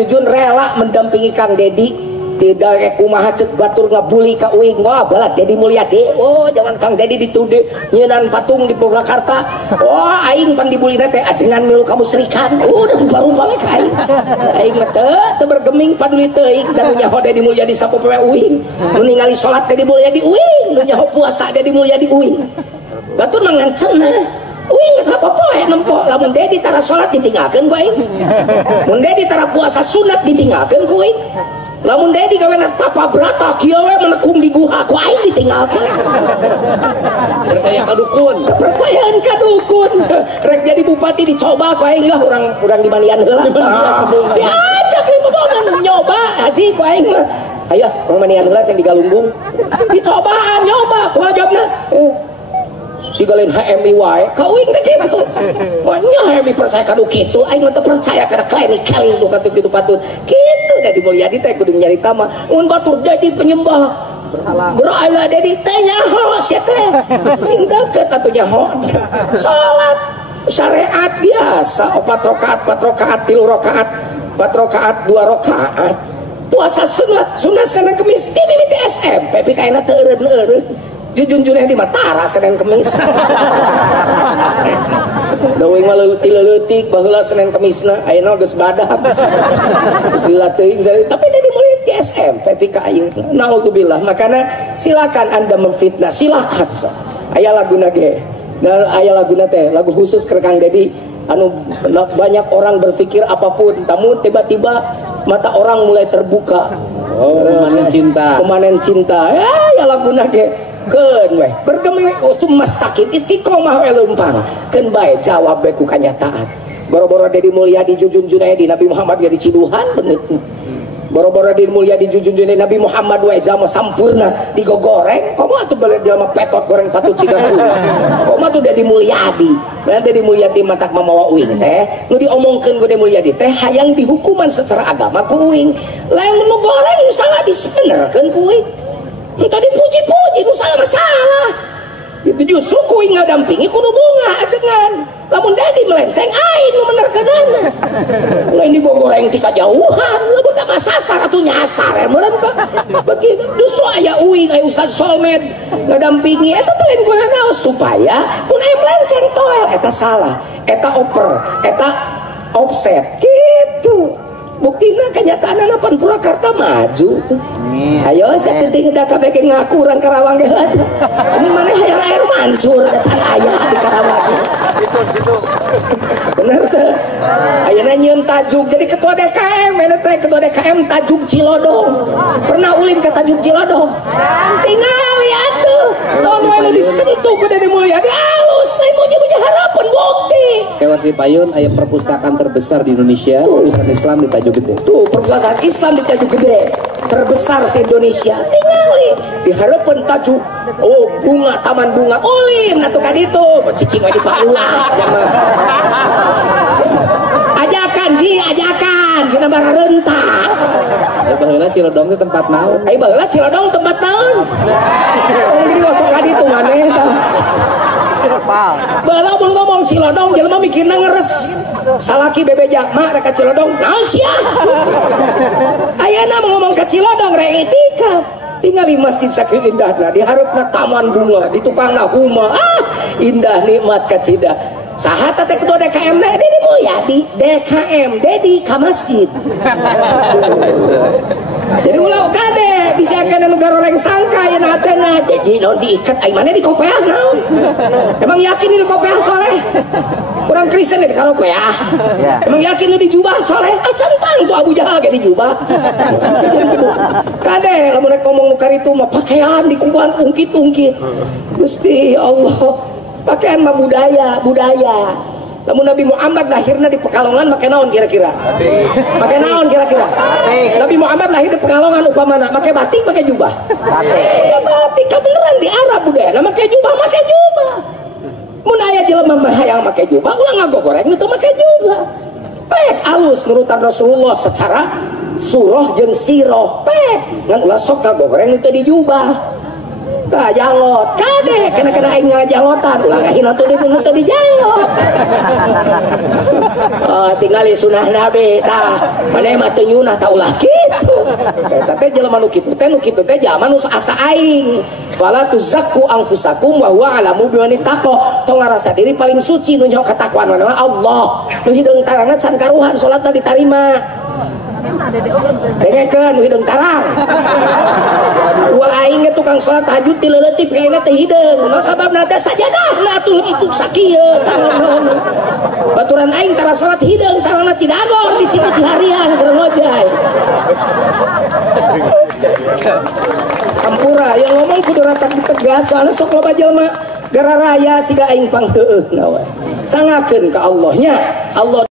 Jujun rela mendampingi Kang Dedi tidak kumaha cek batur ngabuli ka uing balat Dedi Mulyadi. Oh zaman Kang Dedi dituduh nyeunaan patung di Purwakarta. Oh aing pan dibulina teh ajengan milu kamu serikan. Udah rupa-rupa ka aing. Aing mah teu bergeming paduli teuing dan nyaho Dedi Mulyadi sapopoe uing. Nu ningali salat Dedi Mulyadi uing, nu nyaho puasa Dedi Mulyadi uing. Batur mah ngancenna. Uing nggak apa-apa ya nempok. Lamun Dedi tara salat ditinggalkeun ku aing. Mun Dedi tara puasa sunat ditinggalkeun ku aing. Lamun Dedi kawena tapa brata kieu we menekung di guha ku aing ditinggalkeun. Percaya ka dukun. Kepercayaan ka dukun. Rek jadi bupati dicoba ku aing lah urang di Malian heula. Diajak ke pebogan nyoba haji ku aing mah. Ayo urang Malian heula sing di Galunggung. Dicobaan nyoba kumaha jawabna? Si galen HMI wae kauing teh kitu. Nya HMI percaya ka kitu aing mah teu percaya kana klinikal nu katu kitu patut. Kitu Dedi Mulyadi teh kudu nyarita mah mun batur Dedi penyembah berhala Dedi teh nyaho sia teh sing deukeut atuh nyaho. Salat syariat biasa 4 rakaat 4 rakaat 3 rakaat 4 rakaat 2 rakaat. Puasa sunat Senin Kamis ti mimiti SMP pikaina teu eureun-eureun. Jujun juneh di Matara Senin Kemis. Dawing mah leutik baheula Senin Kemisna ayeuna geus badak. Sila teuing tapi Dedi Mulyadi di SMP pika ayeuna. Naudzubillah. Makana silakan Anda memfitnah, silakan. Aya laguna ge. Dan aya laguna teh lagu khusus ke Kang Dedi anu banyak orang berpikir apapun tamu tiba-tiba mata orang mulai terbuka. Pemanen cinta. Ya laguna ge. Keun weh bergeming mustaqim istiqomah we leumpang keun bae jawab bae ku kanyataan. Boro-boro Dedi Mulyadi Jujun Junaedi Nabi Muhammad jadi ciduhan bener. Boro-boro Dedi Mulyadi Jujun Junaedi Nabi Muhammad we jalma sampurna digogoreng komo atuh balik jalma petot goreng patut cidaku. Komo atuh Dedi Mulyadi. Bener Dedi Mulyadi matak mamawa uing teh nu diomongkeun ku Dedi Mulyadi teh hayang dihukuman secara agama ku uing. Lain nu goreng nu salah disebenerkeun ku uing. Minta dipuji-puji itu salah masalah. Itu justru kuing ngadampingi kudu bunga ajengan. Lamun Dedi melenceng aing nu menerkeunana. Lain digogoreng ti kajauhan, lamun teu masasar atuh nyasar meureun teh. Begitu justru aya uing aya Ustaz Solmed ngadampingi eta teh lain kunaon naon supaya mun aya melenceng toel eta salah, eta oper, eta offset gitu. Buktina kenyataanna pan Purwakarta maju tuh. Ayo saya penting udah kabeh ngaku urang Karawang ge. Ini mana hayang air mancur can aya di Karawang. Gitu. Bener teh. Ayeuna nyieun tajuk jadi ketua DKM, eta teh ketua DKM tajuk Cilodong. Pernah ulin ke tajuk Cilodong? Tingali atuh. Tahun we disentuh ku Dedi Mulyadi alus, lain muji-muji harapan bukti. Kewarsi Payun aya perpustakaan terbesar di Indonesia, perpustakaan Islam di Tajuk Gede. Tuh, perpustakaan Islam di Tajuk Gede terbesar se-Indonesia. Tingali diharapkan tajuk bunga taman bunga ulin atuh ka ditu cicing we di Paula sama ajakan cenah barentak. Baheula Cilodong teh tempat naon? Baheula Cilodong tempat naon? Di gosok ka ditu maneh tah. Baheula mun ngomong Cilodong jelema mikirna ngeres. Salaki bebe jakma rek ka Cilodong. Naon sia? Ayeuna ngomong ka Cilodong rek itikaf. Tinggali masjid saking indahna, diharapna taman bunga, di tukangna huma. Indah nikmat kacida. Saha teh ketua DKM na Dedi Mulyadi, DKM Dedi ka masjid. Jadi ulah kade bisa kana nu garoreng sangka yeun hatena. Jadi naon diikat ai maneh di kopeah naon? Emang yakin di kopeah soleh? Orang Kristen di kopeah. Emang yakin di jubah soleh? Centang tuh Abu Jahal ge di jubah. Kade lamun rek ngomong nu karitu mah pakaian dikuban ungkit-ungkit. Gusti Allah. Pakaian mah budaya. Lamun Nabi Muhammad lahirna di Pekalongan make naon kira-kira? Make naon kira-kira? Nabi Muhammad lahir di Pekalongan upamana make batik make jubah. Batik beneran di Arab budaya make jubah. Mun aya jelema mah hayang make jubah ulah ngagogoreng nu teu make jubah. Pek alus nurutan Rasulullah secara surah jeung sirah. Pek ngan ulah sok ngagogoreng nu teu di jubah. Tah jangot, kade kena aing ngajangotan, ulah ngahina teh di jangot. Tinggali sunah Nabi tah, maneh mah teu nyunah tah ulah kitu. Eta teh jelema nu kitu teh zaman nu asa aing. Fala tuzakku anfusakum wa huwa alamu biman ittaqo. Tong ngarasa diri paling suci nu nyaho katakwaan mah Allah. Nu hideung tarangan can karuhan salatna ditarima. Dengekeun nu hideung tarang. Ulah aing ge tukang salat tahajud ti leuleutip kayana teh hideung. Nu sababna teh sajadahna atuh empuk sakieu tangan. Baturan aing tara salat hideung tarangna ti dagor di situ Cihariang keur ngojay. Ampura yang ngomong kudu rata ditegas soalnya sok loba jelema gara raya siga aing pang teueuh naon. Sangakeun ka Allah nya. Allah